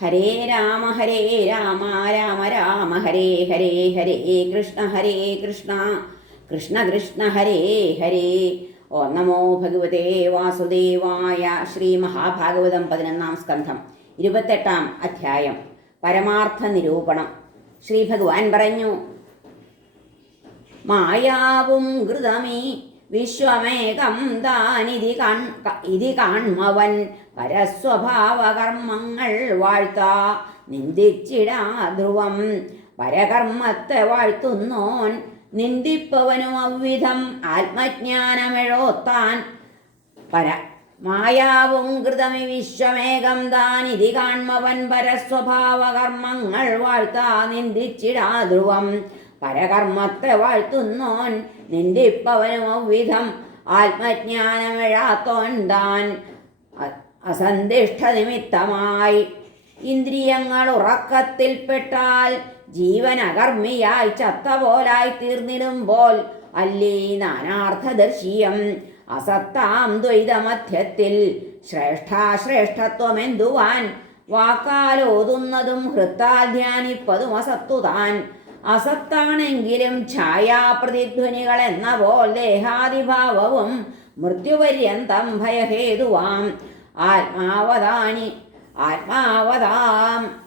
ഹരേ രാമ ഹരേ രാമ രാമ രാമ ഹരേ ഹരേ ഹരേ കൃഷ്ണ ഹരേ കൃഷ്ണ കൃഷ്ണ കൃഷ്ണ ഹരേ ഹരേ. ഓ നമോ ഭഗവതേ വാസുദേവായ ശ്രീ മഹാഭാഗവതം പതിനൊന്നാം സ്കന്ധം ഇരുപത്തെട്ടാം അധ്യായം പരമാർത്ഥ നിരൂപണം. ശ്രീ ഭഗവാൻ പറഞ്ഞു മായാവും ഘൃതമീ വിശ്വമേകം താനിതി കാൺ ഇതി കാൺമവൻ പരസ്വഭാവകർമ്മങ്ങൾ വാഴ്ത്താ നിന്ദിച്ചിടാ ധ്രുവം. പരകർമ്മത്തെ വാഴ്ത്തുന്നോൻ നിന്ദിപ്പവനും അവ്വിധം ആത്മജ്ഞാനമെഴോത്താൻ പര മായാവും കൃതമി വിശ്വമേകം താനിതി കാൺമവൻ പരസ്വഭാവകർമ്മങ്ങൾ വാഴ്ത്താ നിന്ദിച്ചിടാ ധ്രുവം. പരകർമ്മത്തെ വാഴ്ത്തുന്നോൻ നിന്റെ ഇപ്പവനും അവ്വിധം ആത്മജ്ഞാനമെഴാത്തോൻ താൻ അസന്ധിഷ്ഠ നിമിത്തമായി ഇന്ദ്രിയങ്ങൾ ഉറക്കത്തിൽപ്പെട്ടാൽ ജീവൻ അകർമ്മിയായി ചത്ത പോലായി തീർന്നിടുമ്പോൾ അല്ലേ നാനാർത്ഥദർശിയം അസത്താം ദ്വൈതമധ്യത്തിൽ ശ്രേഷ്ഠാശ്രേഷ്ഠത്വമെന്തുവാൻ? വാക്കാലോതുന്നതും ഹൃത്താൽ ധ്യാനിപ്പതും അസത്തുതാൻ. അസത്താണെങ്കിലും ഛായാപ്രതിധ്വനികൾ എന്ന പോൽ ദേഹാതിഭാവവും മൃത്യുപര്യന്തം ഭയഹേതുവാം. ആത്മാവതാനി ആത്മാവതാം.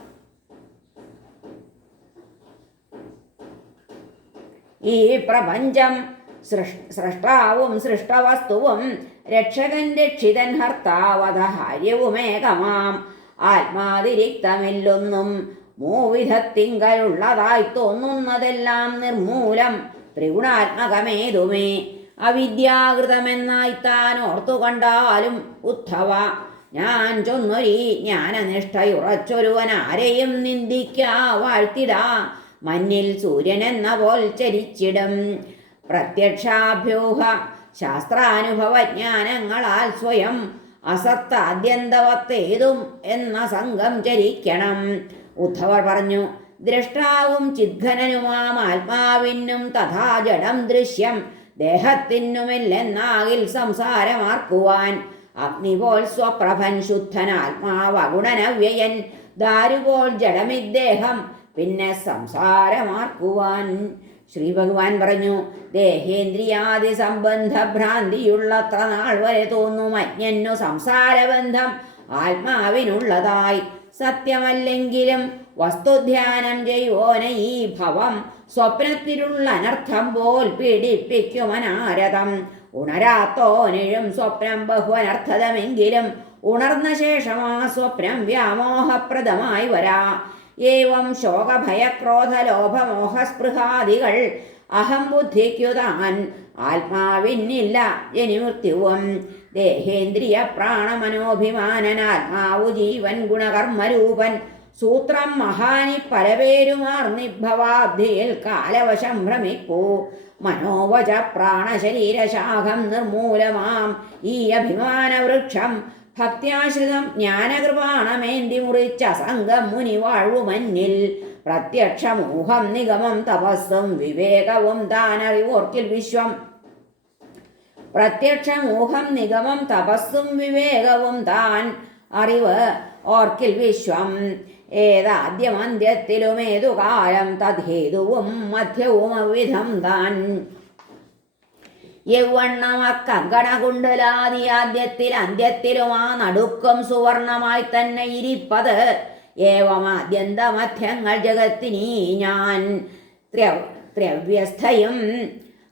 ഈ പ്രപഞ്ചം സൃഷ് സൃഷ്ടാവും സൃഷ്ടവസ്തുവും രക്ഷകൻ രക്ഷിതൻ ഹർത്താവത ഹാര്യവുമേകമാം ആത്മാതിരിക്തമില്ലൊന്നും മൂവിധത്തിങ്കലുള്ളതായി തോന്നുന്നതെല്ലാം നിർമൂലം ത്രിഗുണാത്മകമേതുമേ. അവിദ്യാകൃതമെന്നായി താൻ ഓർത്തു കണ്ടാലും ഉദ്ധവ ഞാൻ ചൊന്നൊരി ജ്ഞാനനിഷ്ഠയുറച്ചൊരുവൻ ആരെയും നിന്ദിക്കാ വാഴ്ത്തിടാ. മഞ്ഞിൽ സൂര്യൻ എന്ന പോൽ ചരിച്ചിടും പ്രത്യക്ഷാഭ്യൂഹ ശാസ്ത്രാനുഭവജ്ഞാനങ്ങളാൽ സ്വയം അസത്താദ്യന്തവത്തേതും എന്ന സംഘം ചരിക്കണം ഉദ്ധവർ പറഞ്ഞു ദ്രഷ്ടാവും ചിദ്ഘനനുമാം ആത്മാവിനും തഥാ ജഡം ദൃശ്യം. ദേഹത്തിനുമില്ലെന്നാകിൽ സംസാരമാർക്കുവാൻ. അഗ്നിപോൽ സ്വപ്രഭൻ ശുദ്ധൻ ആത്മാവഗുണനവ്യയൻ. ദാരുപോൽ ജഡമിദ്ദേഹം പിന്നെ സംസാരമാർക്കുവാൻ. ശ്രീ ഭഗവാൻ പറഞ്ഞു ദേഹേന്ദ്രിയാദി സംബന്ധ ഭ്രാന്തിയുള്ളത്ര നാൾ വരെ തോന്നും അജ്ഞനു സംസാരബന്ധം ആത്മാവിനുള്ളതായി. സത്യമല്ലെങ്കിലും വസ്തുധ്യാനം ചെയ്യുവോന ഈ ഭവം. സ്വപ്നത്തിലുള്ള അനർത്ഥം പോൽ പീഡിപ്പിക്കുമനാരതം ഉണരാത്തോനിഴും സ്വപ്നം ബഹുവനർത്ഥതമെങ്കിലും ഉണർന്ന ശേഷം ആ സ്വപ്നം വ്യാമോഹപ്രദമായി വരാ. ഏവം ശോകഭയക്രോധലോഭമോഹസ്പൃഹാദികൾ അഹം ബുദ്ധിക്കു താൻ ആത്മാവിന്നില്ല ജനിമൃത്യുവും ദേഹേന്ദ്രിയ പ്രാണമനോഭിമാനനാത്മാവു ജീവൻ ഗുണകർമ്മരൂപൻ. സൂത്രം മഹാനി പലപേരുമാർന്നിഭവാബ്ധിയിൽ കാലവശം ഭ്രമിപ്പൂ. മനോവച പ്രാണശരീരശാഖം നിർമൂലമാം ഈ അഭിമാനവൃക്ഷം. ഭക്ത്യാശ്രിതം ജ്ഞാനകൃപാണമേന്തി മുറിച്ച സംഘം മുനി വാഴുമന്നിൽ പ്രത്യക്ഷമൂഹം നിഗമം തപസ്സും വിവേകവും താനറിവോർക്കിൽ വിശ്വം. പ്രത്യക്ഷമൂഹം നിഗമം തപസ്സും വിവേകവും താൻ അറിവ് ഓർക്കിൽ വിശ്വം. ഏതാദ്യമന്ത്യത്തിലും ഏതു കാലം തദ്ഹേതുവും മധ്യവും അവിധം താൻ യൗവണ്ണമക്കങ്കണകുണ്ടലാദി ആദ്യത്തിൽ അന്ത്യത്തിലും ആ നടുക്കം സുവർണമായി തന്നെ ഇരിപ്പത്. ഏവമാദ്യന്തമധ്യങ്ങൾ ജഗത്തിനീ ഞാൻ. ത്രവ ത്രവ്യസ്ഥയും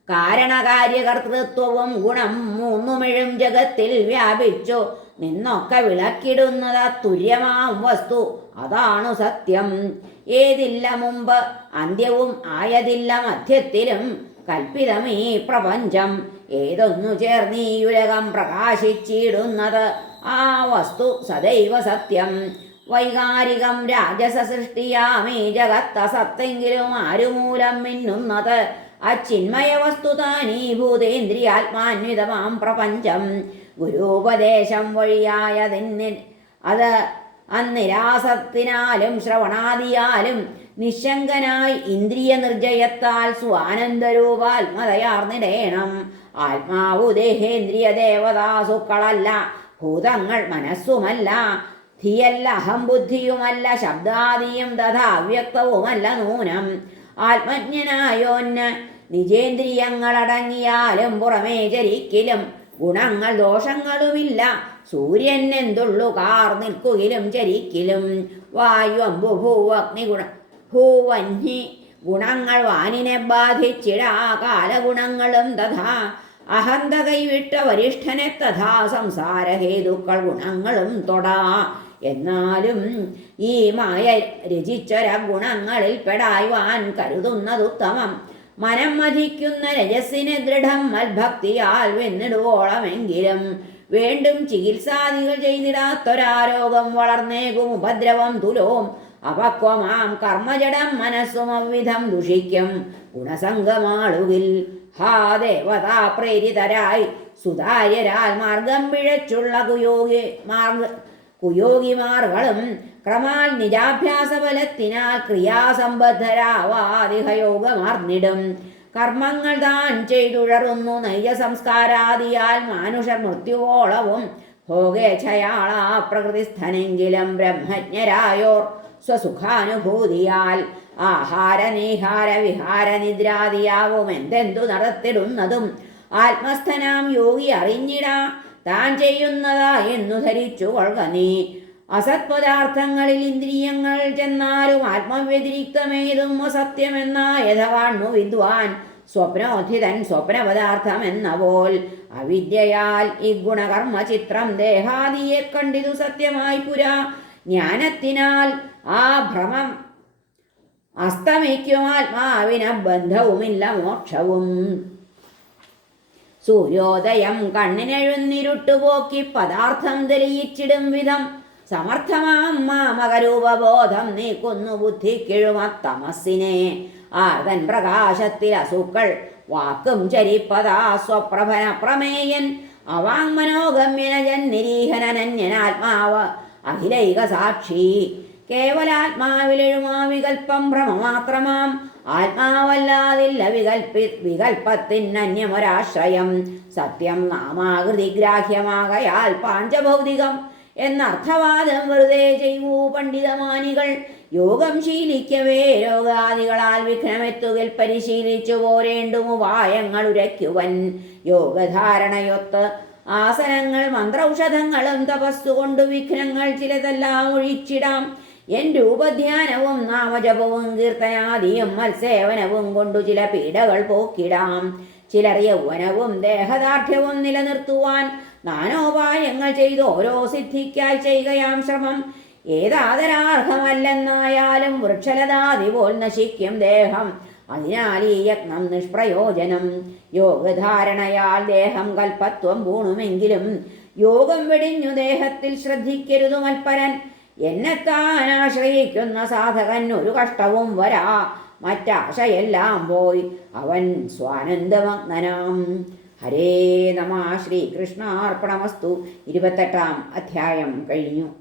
കാരണകാര്യകർത്തൃത്വവും ഗുണം മൂന്നുമിഴും ജഗത്തിൽ വ്യാപിച്ചു. നിന്നൊക്കെ വിളക്കിടുന്നത് തുര്യമാം വസ്തു അതാണു സത്യം. ഏതില്ല മുമ്പ് അന്ത്യവും ആയതില്ല മധ്യത്തിലും കൽപ്പിതമീ പ്രപഞ്ചം. ഏതൊന്നു ചേർന്നീ ഉലകം പ്രകാശിച്ചിടുന്നത്? ആ വസ്തു സദൈവ സത്യം. വൈകാരികം രാജസ സൃഷ്ടിയാമീ ജഗത്ത സത്തെങ്കിലും ആരുമൂലം മിന്നുന്നത്? അച്ചിന്മയ വസ്തു താനീ ഭൂതേന്ദ്രിയാത്മാന്വിതമാം പ്രപഞ്ചം. ഗുരുപദേശം വഴിയായതിന് അത് അന്നിരാസത്തിനാലും ശ്രവണാദിയാലും നിശങ്കനായി ഇന്ദ്രിയ നിർജയത്താൽ സ്വാനന്ദരൂപാത്മതയാർന്നിടേണം ആത്മാവു ദേഹേന്ദ്രിയ ദേവതാസുക്കളല്ല ഭൂതങ്ങൾ മനസ്സുമല്ല ധിയല്ല അഹം ബുദ്ധിയുമല്ല ശബ്ദാദിയും തഥാ അവ്യക്തവുമല്ല നൂനം. ആത്മജ്ഞനായോന് നിജേന്ദ്രിയങ്ങളടങ്ങിയാലും പുറമേ ചരിക്കിലും ഗുണങ്ങൾ ദോഷങ്ങളുമില്ല സൂര്യൻ എന്തുള്ളു കാർ നിൽക്കുകിലും ചരിക്കിലും. വായു അമ്പു ഭൂവഗ്നി ഗുണ ഭൂവന്ഹി ഗുണങ്ങൾ വാനിനെ ബാധിച്ചിടാ കാലഗുണങ്ങളും തഥാ. അഹന്ത കൈവിട്ട വരിഷ്ഠനെ തഥാ സംസാരഹേതുക്കൾ ഗുണങ്ങളും തൊടാ. എന്നാലും ഈ മായ രചിച്ചൊര ഗുണങ്ങളിൽ പെടായുവാൻ കരുതുന്നതുത്തമം മനം മതിക്കുന്ന രജസ്സിനെ ദൃഢം മൽഭക്തിയാൽ വെന്നിടുവോളമെങ്കിലും വേണ്ടും ചികിത്സാദികൾ ചെയ്തിടാത്തൊരാരോഗം വളർന്നേകും ഉപദ്രവം തുലോം. അപക്വമാം കർമ്മജടം മനസ്സും അവിധം ദുഷിക്കും. ഗുണസംഗമാളുകിൽ ഹാ ദേവതാ പ്രേരിതരായി. സുതാര്യരാൽ മാർഗം പിഴച്ചുള്ള കുയോഗി മാർഗ കുയോഗിമാർകളും ക്രമാൽ നിജാഭ്യാസ ഫലത്തിനാൽ ക്രിയാസംബദ്ധരാവാദിഹയോഗമാർന്നിടും കർമ്മങ്ങൾ താൻ ചെയ്തുഴറുന്നു നൈജ സംസ്കാരാദിയാൽ മാനുഷർ മൃത്യുവോളവും ഭോഗേച്ഛയാളാ പ്രകൃതിസ്ഥനെങ്കിലും ബ്രഹ്മജ്ഞരായോർ. സ്വസുഖാനുഭൂതിയാൽ ആഹാര നീഹാര വിഹാര നിദ്രാദിയാവും എന്തെന്തു നടത്തിടുന്നതും ആത്മസ്ഥനാം യോഗി അറിഞ്ഞിടാ. താൻ ചെയ്യുന്നതാ എന്നു ധരിച്ചു കൊള്ളുക നീ. അസത്പദാർത്ഥങ്ങളിൽ ഇന്ദ്രിയങ്ങൾ ചെന്നാലും ആത്മവ്യതിരിക്തമേതും അസത്യമെന്ന യഥവാൺമു വിദ്വാൻ. സ്വപ്നോധിതൻ സ്വപ്നപദാർത്ഥം എന്ന പോൽ അവിദ്യയാൽ ഈ ഗുണകർമ്മ ചിത്രം ദേഹാദിയെ കണ്ടിതു സത്യമായി പുരാ. ജ്ഞാനത്തിനാൽ ആ ഭ്രമം അസ്തമിക്കും ആത്മാവിന ബന്ധവുമില്ല മോക്ഷവും. സൂര്യോദയം കണ്ണിനെഴുന്നിരുട്ടുപോക്കി പദാർത്ഥം തെളിയിച്ചിടും വിധം സമർത്ഥമാം മാമകരൂപബോധം നീക്കുന്നു ബുദ്ധിക്കിഴുമത്തമസ്സിനെ ആർതൻ പ്രകാശത്തിൽ അസുക്കൾ വാക്കും ചരിപ്പതാ സ്വപ്രഭന പ്രമേയൻ. അവാങ്മനോഗമ്യന ജന്നിരീഹനന്യനാത്മാവ് അഖിലൈക സാക്ഷി. കേവലാത്മാവിലെഴുമാ വികൽപ്പം ഭ്രമമാത്രമാം. ആത്മാവല്ലാതില്ല വികൽപ്പി വികൽപ്പത്തിനന്യമൊരാശ്രയം. സത്യം നാമാകൃതി ഗ്രാഹ്യമാകയാൽ പാഞ്ചഭൗതികം എന്നർത്ഥവാദം വെറുതെ ചെയ്യൂ പണ്ഡിതമാനികൾ. യോഗം ശീലിക്കവേ രോഗാദികളാൽ വിഘ്നമെത്തുകിൽ പരിശീലിച്ചു പോരേണ്ടും ഉപായങ്ങൾ ഉരയ്ക്കുവൻ. യോഗധാരണയൊത്ത് ആസനങ്ങൾ മന്ത്രൌഷധങ്ങളും തപസ്സുകൊണ്ട് വിഘ്നങ്ങൾ ചിലതെല്ലാം ഒഴിച്ചിടാം. എൻ രൂപധ്യാനവും നാമജപവും കീർത്തനാദിയും മത്സേവനവും കൊണ്ടു ചില പീഡകൾ പോക്കിടാം. ചിലർ യൗവനവും ദേഹദാർഢ്യവും നിലനിർത്തുവാൻ നാനോപായങ്ങൾ ചെയ്ത് ഓരോ സിദ്ധിക്കായി ചെയ്യുകയാം ശ്രമം. ഏതാതരാർഹമല്ലെന്നായാലും വൃക്ഷലതാതി പോൽ നശിക്കും ദേഹം. അതിനാൽ ഈ യത്നം നിഷ്പ്രയോജനം. യോഗധാരണയാൽ ദേഹം കൽപ്പത്വം പൂണുമെങ്കിലും യോഗം വെടിഞ്ഞു ദേഹത്തിൽ ശ്രദ്ധിക്കരുതു മൽപ്പരൻ. എന്നെത്താൻ ആശ്രയിക്കുന്ന സാധകൻ ഒരു കഷ്ടവും വരാ. മറ്റാശയെല്ലാം പോയി അവൻ സ്വാനന്ദമഗ്നനാം. ഹരേ നമ ശ്രീകൃഷ്ണാർപ്പണമസ്തു. ഇരുപത്തെട്ടാം അധ്യായം കഴിഞ്ഞു.